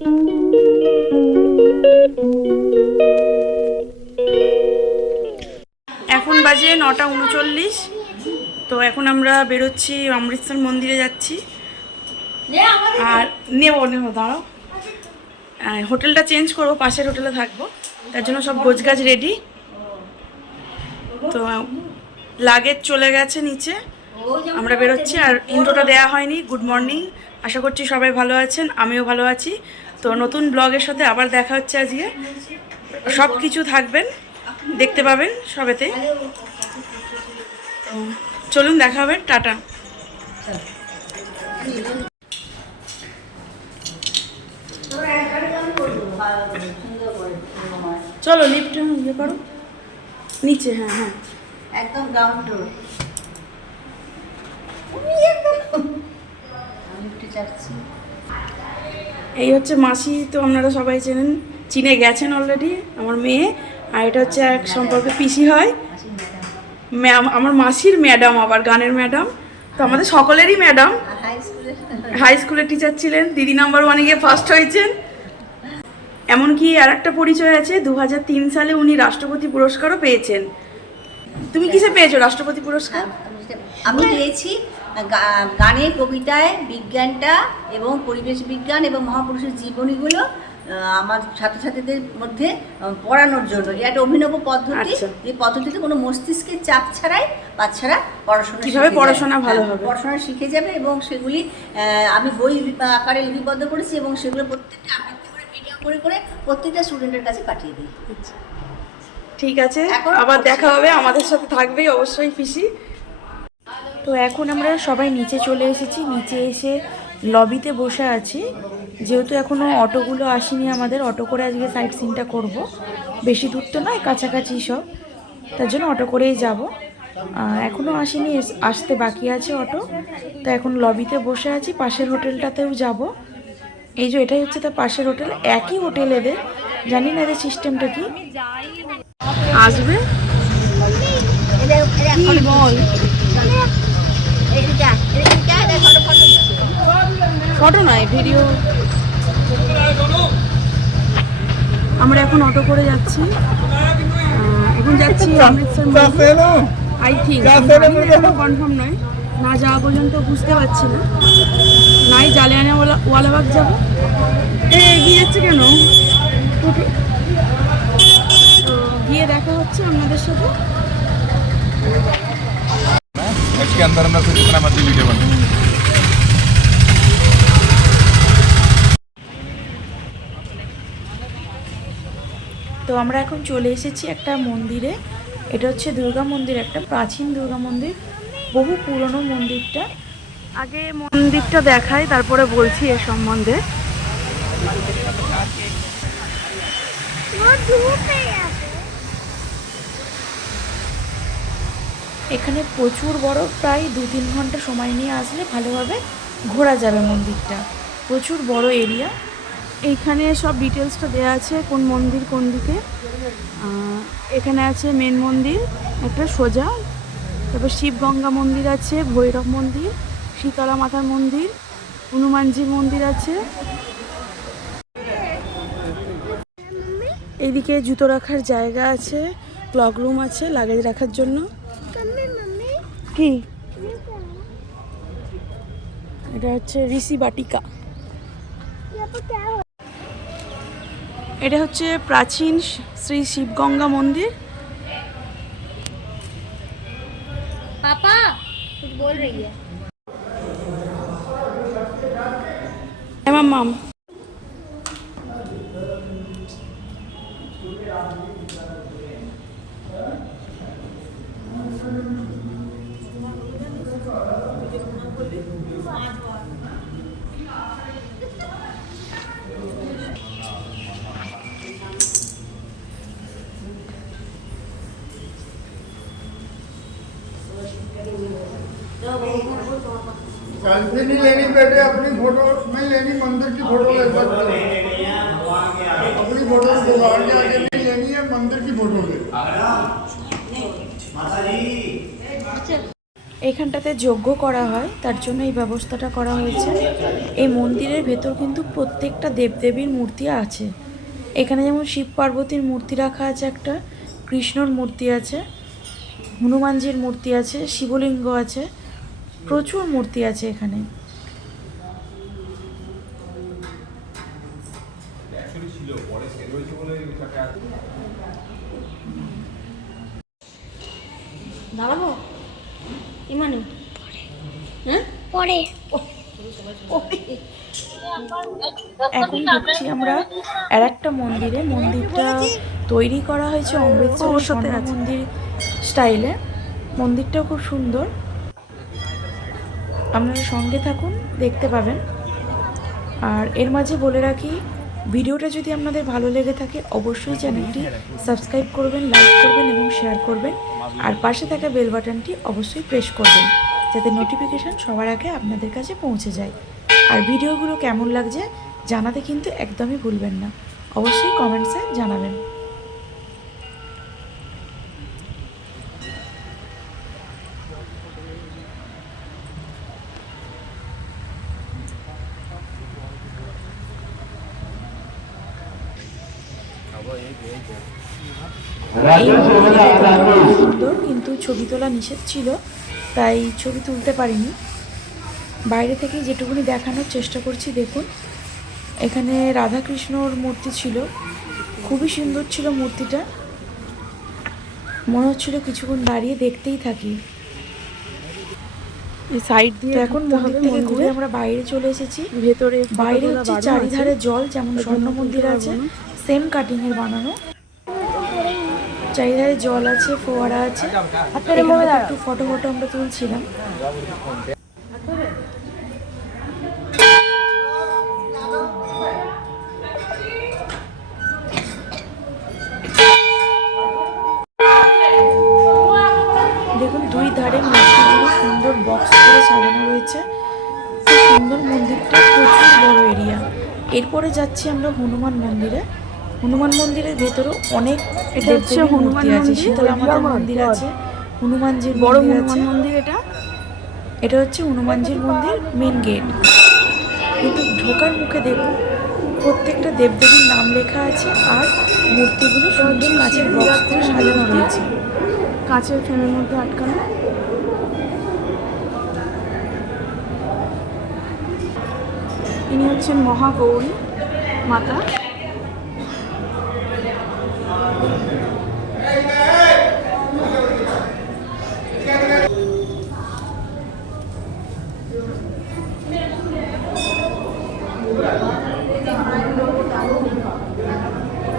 এখন বাজে 9:39। তো এখন আমরা বেরোচ্ছি, অমৃতসর মন্দিরে যাচ্ছি। আর নেব দাঁড়াও, হোটেলটা চেঞ্জ করবো, পাশের হোটেলে থাকবো, তার জন্য সব গোছগাছ রেডি। তো লাগেজ চলে গেছে নিচে, আমরা বেরোচ্ছি। আর ইন্ট্রোটা দেওয়া হয়নি। গুড মর্নিং, আশা করছি সবাই ভালো আছেন, আমিও ভালো আছি। তো নতুন ব্লগের সাথে আবার দেখা হচ্ছে আজকে। সব কিছু থাকবেন, দেখতে পাবেন সবেতে। তো চলুন, দেখা হবে, টাটা। চলো লিফট ইয়ে করো নিচে। হ্যাঁ হ্যাঁ, একদম গ্রাউন্ড ফ্লোর। আমি একটু যাচ্ছি। এই হচ্ছে মাসি, তো আপনারা সবাই চিনে গেছেন অলরেডি, আমার মেয়ে। আর এটা হচ্ছে এক সম্পর্কে পিসি হয়, ম্যাম, আমার মাসির ম্যাডাম, আবার গানের ম্যাডাম। তো আমাদের সকলেরই ম্যাডাম। হাই স্কুলের টিচার ছিলেন, দিদি নাম্বার 1-এ গিয়ে ফার্স্ট হয়েছেন। এমনকি আর একটা পরিচয় আছে, 2003 সালে উনি রাষ্ট্রপতি পুরস্কারও পেয়েছেন। তুমি কিসে পেয়েছো রাষ্ট্রপতি পুরস্কার? আমি পেয়েছি গানে, কবিতায়, বিজ্ঞানটা এবং পরিবেশ বিজ্ঞান এবং মহাপুরুষের জীবনীগুলো আমার ছাত্রছাত্রীদের মধ্যে পড়ানোর জন্য। এটা একটা অভিনব পদ্ধতি। এই পদ্ধতিতে কোনো মস্তিষ্কের চাপ ছাড়াই বাচ্চারা পড়াশোনা ভালো হবে, পড়াশোনা শিখে যাবে। এবং সেগুলি আমি বই আকারে লিপিবদ্ধ করেছি এবং সেগুলো প্রত্যেকটা আবৃত্তি করে ভিডিও করে করে প্রত্যেকটা স্টুডেন্টের কাছে পাঠিয়ে দিই। ঠিক আছে, আবার দেখা হবে, আমাদের সাথে থাকবেই অবশ্যই পিসি। তো এখন আমরা সবাই নিচে চলে এসেছি, নিচে এসে লবিতে বসে আছি। যেহেতু এখনও অটোগুলো আসেনি আমাদের, অটো করে আজকে সাইট সিনটা করব। বেশি দূর তো নয়, কাছাকাছি সব, তার জন্য অটো করেই যাব। এখনও আসেনি, আসতে বাকি আছে অটো। তো এখন লবিতে বসে আছি, পাশের হোটেলটাতেও যাব। এই যে এটাই হচ্ছে তার পাশের হোটেল, একই হোটেল এদের, জানি না এদের সিস্টেমটা কি। আসবে কি বল, ফটো নয়, ভিডিও। আমরা এখন অটো করে যাচ্ছি, এখন যাচ্ছি অমৃতসর আই থিঙ্ক, কনফার্ম নয়, না যাওয়া পর্যন্ত বুঝতে পারছি না। নাই জালিয়ানওয়ালাবাগ যাবো। এগিয়ে যাচ্ছে কেন? তো গিয়ে দেখা হচ্ছে আপনাদের সাথে। इसके अंदर अंदर से जितना मर्जी वीडियो बने। তো আমরা এখন চলে এসেছি একটা মন্দিরে। এটা হচ্ছে দুর্গা মন্দির, একটা প্রাচীন দুর্গা মন্দির, বহু পুরনো মন্দিরটা। আগে মন্দিরটা দেখাই, তারপরে বলছি এর সম্বন্ধে। এখানে প্রচুর বড়, প্রায় 2-3 ঘন্টা সময় নিয়ে আসলে ভালোভাবে ঘোরা যাবে মন্দিরটা। প্রচুর বড় এরিয়া। এইখানে সব ডিটেলসটা দেওয়া আছে, কোন মন্দির কোন দিকে। এখানে আছে মেন মন্দির একটা সোজা, তারপর শিবগঙ্গা মন্দির আছে, ভৈরব মন্দির, শীতলা মাতার মন্দির, হনুমানজির মন্দির আছে। এইদিকে জুতো রাখার জায়গা আছে, ক্লক রুম আছে লাগেজ রাখার জন্য। কি এটা হচ্ছে ঋষি বাটিকা। এটা হচ্ছে প্রাচীন শ্রী শিবগঙ্গা মন্দির। পাপা कुछ बोल रही है। মাম सेल्फी नहीं लेनी बेटे, अपनी फोटो नहीं लेनी, मंदिर की फोटो ले सकते हो। अपनी फोटो भगवान के आगे नहीं लेनी है, मंदिर की फोटो ले। এখানটাতে যজ্ঞ করা হয়, তার জন্য এই ব্যবস্থাটা করা হয়েছে। এই মন্দিরের ভেতর কিন্তু প্রত্যেকটা দেবদেবীর মূর্তি আছে। এখানে যেমন শিব পার্বতীর মূর্তি রাখা আছে, একটা কৃষ্ণর মূর্তি আছে, হনুমানজির মূর্তি আছে, শিবলিঙ্গ আছে, প্রচুর মূর্তি আছে এখানে। দাঁড়াবো ইমানে পরে এখন ঢুকছি আমরা আর একটা মন্দিরে। মন্দিরটা তৈরি করা হয়েছে অমৃতসর স্বর্ণ মন্দির স্টাইলে। মন্দিরটাও খুব সুন্দর, আপনারা সঙ্গে থাকুন, দেখতে পাবেন। আর এর মাঝে বলে রাখি, ভিডিওটা যদি আপনাদের ভালো লেগে থাকে অবশ্যই চ্যানেলটি সাবস্ক্রাইব করবেন, লাইক করবেন এবং শেয়ার করবেন। আর পাশে থাকা বেল বাটনটি অবশ্যই প্রেস করবেন, যাতে নোটিফিকেশান সবার আগে আপনাদের কাছে পৌঁছে যায়। আর ভিডিওগুলো কেমন লাগছে জানাতে কিন্তু একদমই ভুলবেন না, অবশ্যই কমেন্টসে জানাবেন। সুন্দর, কিন্তু ছবি তোলা নিষেধ ছিল, তাই ছবি তুলতে পারিনি। বাইরে থেকে যেটুকুনি দেখানোর চেষ্টা করছি। দেখুন, এখানে রাধাকৃষ্ণর মূর্তি ছিল, খুবই সুন্দর ছিল মূর্তিটা। মনে হচ্ছিল কিছুক্ষণ দাঁড়িয়ে দেখতেই থাকি। সাইড দিয়ে এখন মন্দির থেকে ঘুরে আমরা বাইরে চলে এসেছি। ভেতরে বাইরে হচ্ছে চারিধারে জল, যেমন স্বর্ণ মন্দির আছে সেম কাটিংয়ের বানানো। চারিধারে জল আছে, ফোয়ারা আছে। একটু ফটো আমরা তুলছিলাম। দেখুন, দুই ধারে মূর্তিগুলো সুন্দর বক্স করে সাজানো রয়েছে। খুব সুন্দর মন্দিরটা, প্রচুর বড় এরিয়া। এরপরে যাচ্ছি আমরা হনুমান মন্দিরে। হনুমান মন্দিরের ভেতরেও অনেক মূর্তি আছে। শীতলা মাতার মন্দির আছে, হনুমানজির বড় হনুমান মন্দির। এটা হচ্ছে হনুমানজির মন্দির, মেন গেট। কিন্তু ঢোকার মুখে দেখুন প্রত্যেকটা দেবদেবীর নাম লেখা আছে, আর মূর্তিগুলো সুন্দর কাঁচের বক্স করে সাজানো রয়েছে, কাঁচের ফ্রেমের মধ্যে আটকানো। ইনি হচ্ছেন মহাগৌরী মাতা।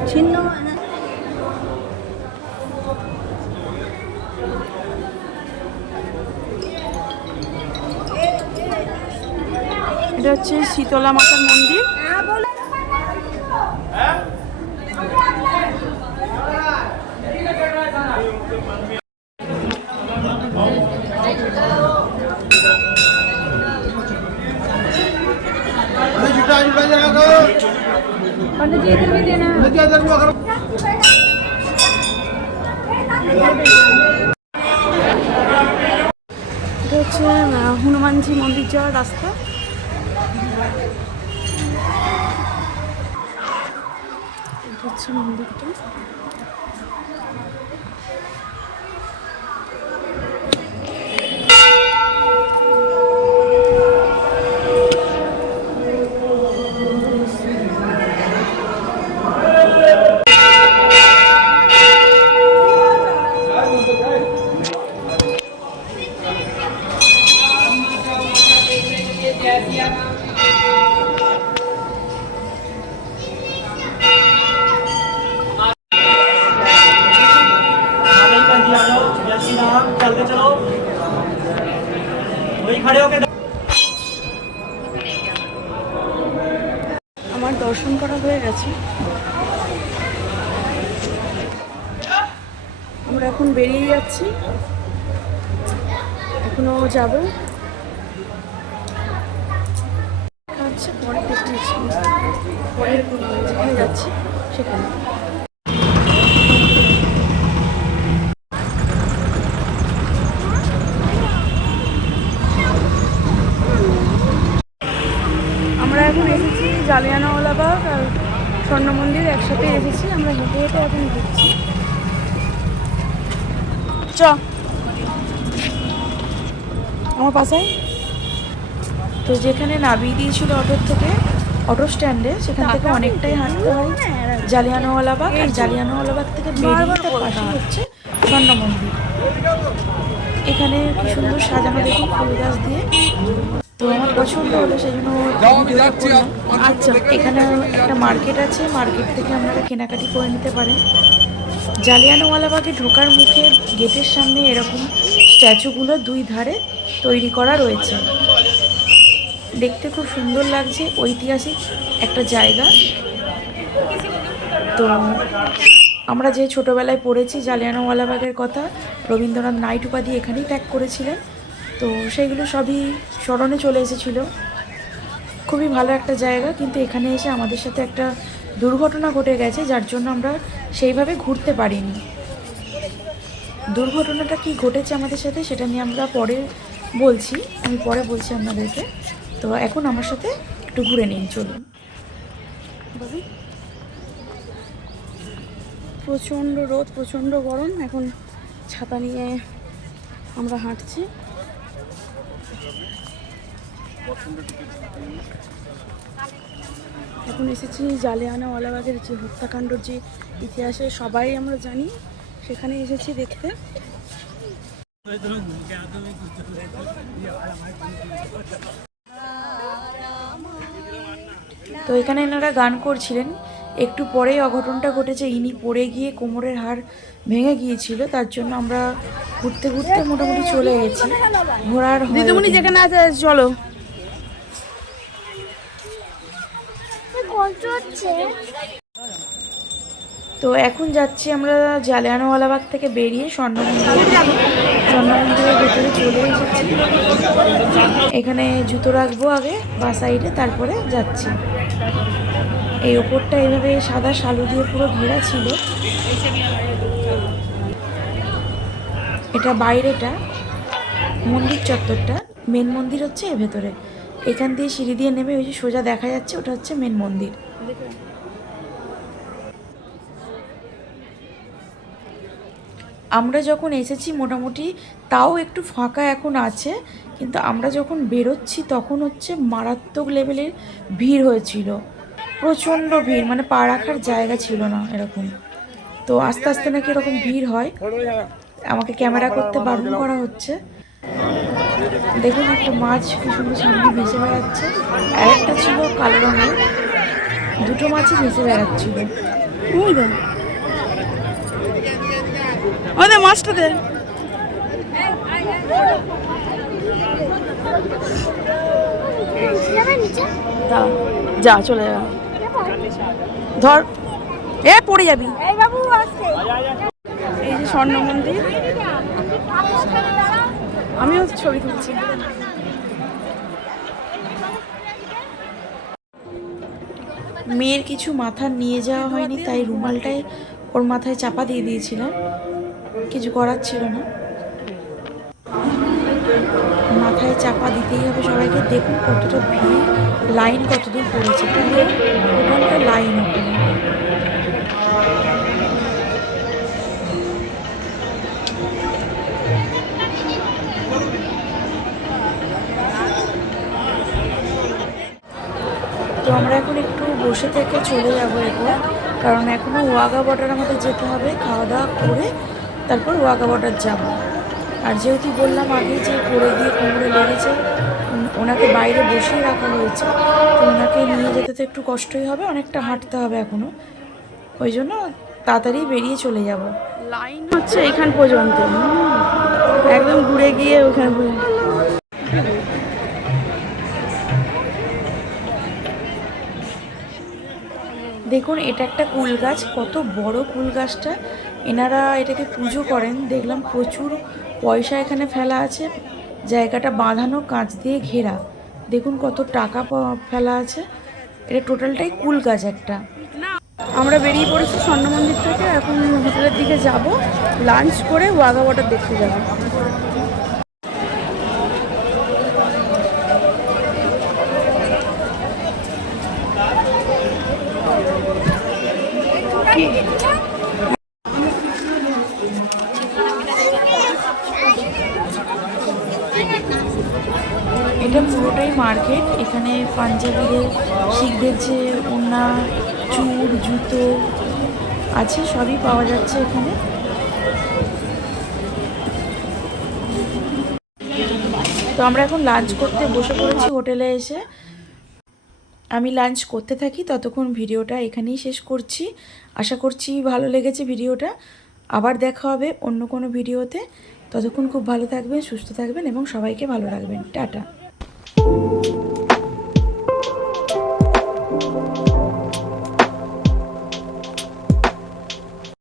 ছিন্ন এটা হচ্ছে শীতলা মাতার মন্দির। এটা হচ্ছে হনুমানজি মন্দির যাওয়ার রাস্তা। এটা হচ্ছে মন্দিরটা। আমার দর্শন করা হয়ে গেছে। আমরা এখন বেরিয়ে যাচ্ছি, এখনো যাবো। পরে পরের যেখানে যাচ্ছি সেখানে। স্বর্ণ মন্দির একসাথে এসেছি, আমরা হেঁটে হেঁটে এখন ঘুরছি। চ আমার পাশায়। তো যেখানে নামিয়ে দিয়েছিল অটোর থেকে, অটো স্ট্যান্ডে, সেখান থেকে অনেকটাই হাঁটতে হয় জালিয়ানওয়ালাবাগ। আর জালিয়ানওয়ালাবাগ থেকে বেরিয়ে তার পাশে হচ্ছে স্বর্ণ মন্দির। এখানে কি সুন্দর সাজানো দেখুন ফুল গাছ দিয়ে। তো আমার পছন্দ হলো, সেই জন্য ভিডিওটা করলাম। আচ্ছা, এখানে একটা মার্কেট আছে, মার্কেট থেকে আপনারা কেনাকাটি করে নিতে পারেন। জালিয়ানওয়ালাবাগে ঢোকার মুখে গেটের সামনে এরকম স্ট্যাচুগুলো দুই ধারে তৈরি করা রয়েছে, দেখতে খুব সুন্দর লাগছে, ঐতিহাসিক একটা জায়গা। তো আমরা যে ছোটোবেলায় পড়েছি জালিয়ানওয়ালাবাগের কথা, রবীন্দ্রনাথ নাইট উপাধি এখানেই ত্যাগ করেছিলেন, তো সেইগুলো সবই স্মরণে চলে এসেছিল। খুবই ভালো একটা জায়গা, কিন্তু এখানে এসে আমাদের সাথে একটা দুর্ঘটনা ঘটে গেছে, যার জন্য আমরা সেইভাবে ঘুরতে পারিনি। দুর্ঘটনাটা কি ঘটেছে আমাদের সাথে সেটা নিয়ে আমরা পরে বলছি, আমি পরে বলছি আপনাদেরকে। তো এখন আমার সাথে একটু ঘুরে নিন, চলুন। প্রচণ্ড রোদ, প্রচণ্ড গরম, এখন ছাতা নিয়ে আমরা হাঁটছি। এখন এসেছি জালিয়ানওয়ালাবাগের যে হত্যাকাণ্ডর যে ইতিহাসে সবাই আমরা জানি, সেখানে এসেছি দেখতে। তো এখানে এনারা গান করছিলেন। একটু পরেই অঘটনটা ঘটেছে, ইনি পড়ে গিয়ে কোমরের হাড় ভেঙে গিয়েছিল, তার জন্য আমরা ঘুরতে ঘুরতে মোটামুটি চলে গেছি। ঘোরার দিদিমণি যেখানে আছে চলো। তো এখন যাচ্ছি আমরা জালিয়ানওয়ালাবাগ থেকে বেরিয়ে স্বর্ণ মন্দিরের ভেতরে চলে এসেছি। এখানে জুতো রাখবো আগে বা সাইডে, তারপরে যাচ্ছি। এই ওপরটা এইভাবে সাদা শালু দিয়ে পুরো ঘেরা ছিল। এটা বাইরেটা, মন্দির চত্বরটা, মেন মন্দির হচ্ছে এর ভেতরে। এখান দিয়ে সিঁড়ি দিয়ে নেমে ওই যে সোজা দেখা যাচ্ছে, ওটা হচ্ছে মেন মন্দির। আমরা যখন এসেছি মোটামুটি তাও একটু ফাঁকা এখন আছে, কিন্তু আমরা যখন বেরোচ্ছি তখন হচ্ছে মারাত্মক লেভেলের ভিড় হয়েছিল, প্রচণ্ড ভিড়, মানে পা রাখার জায়গা ছিল না এরকম। তো আস্তে আস্তে নাকি এরকম ভিড় হয়, আমাকে ক্যামেরা করতে বারণ করা হচ্ছে। দেখুন একটা মাছ কি সুন্দর সামনে ভেসে বেড়াচ্ছে, আর একটা ছিল কালো রঙের, দুটো মাছই ভেসে বেড়াচ্ছিল। ওদের মাছটা দে, যা চলে যা, ধর এ পড়ে যাবি। এই যে স্বর্ণ মন্দির, আমিও ছবি তুলছি। মেয়ের কিছু মাথা নিয়ে যাওয়া হয়নি, তাই রুমালটাই ওর মাথায় চাপা দিয়ে দিয়েছিলাম, কিছু করার ছিল না, মাথায় চাপা দিতেই হবে সবাইকে। দেখুন কতটা ভিড়, লাইন কতদূর পড়েছে, ওখানটা লাইন ওখানে। তো আমরা এখন একটু বসে থেকে চলে যাবো এরপর, কারণ এখনও ওয়াঘা বর্ডার আমাদের যেতে হবে, খাওয়া দাওয়া করে তারপর ওয়াঘা বর্ডার যাবো। আর যেহেতু বললাম আগে যে পড়ে গিয়ে কোমরে লেগেছে, ওনাকে বাইরে বসিয়ে রাখা হয়েছে, তো ওনাকে নিয়ে যেতে তো একটু কষ্টই হবে, অনেকটা হাঁটতে হবে এখনও, ওই জন্য তাড়াতাড়ি বেরিয়ে চলে যাব। লাইন হচ্ছে এইখান পর্যন্ত, একদম ঘুরে গিয়ে ওখানে পর্যন্ত। দেখুন এটা একটা কুল গাছ, কত বড় কুল গাছটা, এনারা এটাকে পুজো করেন। দেখলাম প্রচুর পয়সা এখানে ফেলা আছে, জায়গাটা বাঁধানো, কাঁচ দিয়ে ঘেরা, দেখুন কত টাকা ফেলা আছে। এটা টোটালটাই কুল গাছ একটা। আমরা বেরিয়ে পড়েছি স্বর্ণ মন্দির থেকে, এখন হোটেলের দিকে যাব, লাঞ্চ করে ওয়াঘা বর্ডার দেখতে যাব। এটা পুরোটাই মার্কেট। এখানে পাঞ্জাবিদের, শিখদের যে ওড়না, চুড়, জুতো আছে সবই পাওয়া যাচ্ছে এখানে। তো আমরা এখন লাঞ্চ করতে বসে পড়েছি হোটেলে এসে। আমি লাঞ্চ করতে থাকি, ততক্ষণ ভিডিওটা এখানেই শেষ করছি। আশা করছি ভালো লেগেছে ভিডিওটা। আবার দেখা হবে অন্য কোনো ভিডিওতে। ততক্ষণ খুব ভালো থাকবেন, সুস্থ থাকবেন এবং সবাইকে ভালো রাখবেন। টাটা।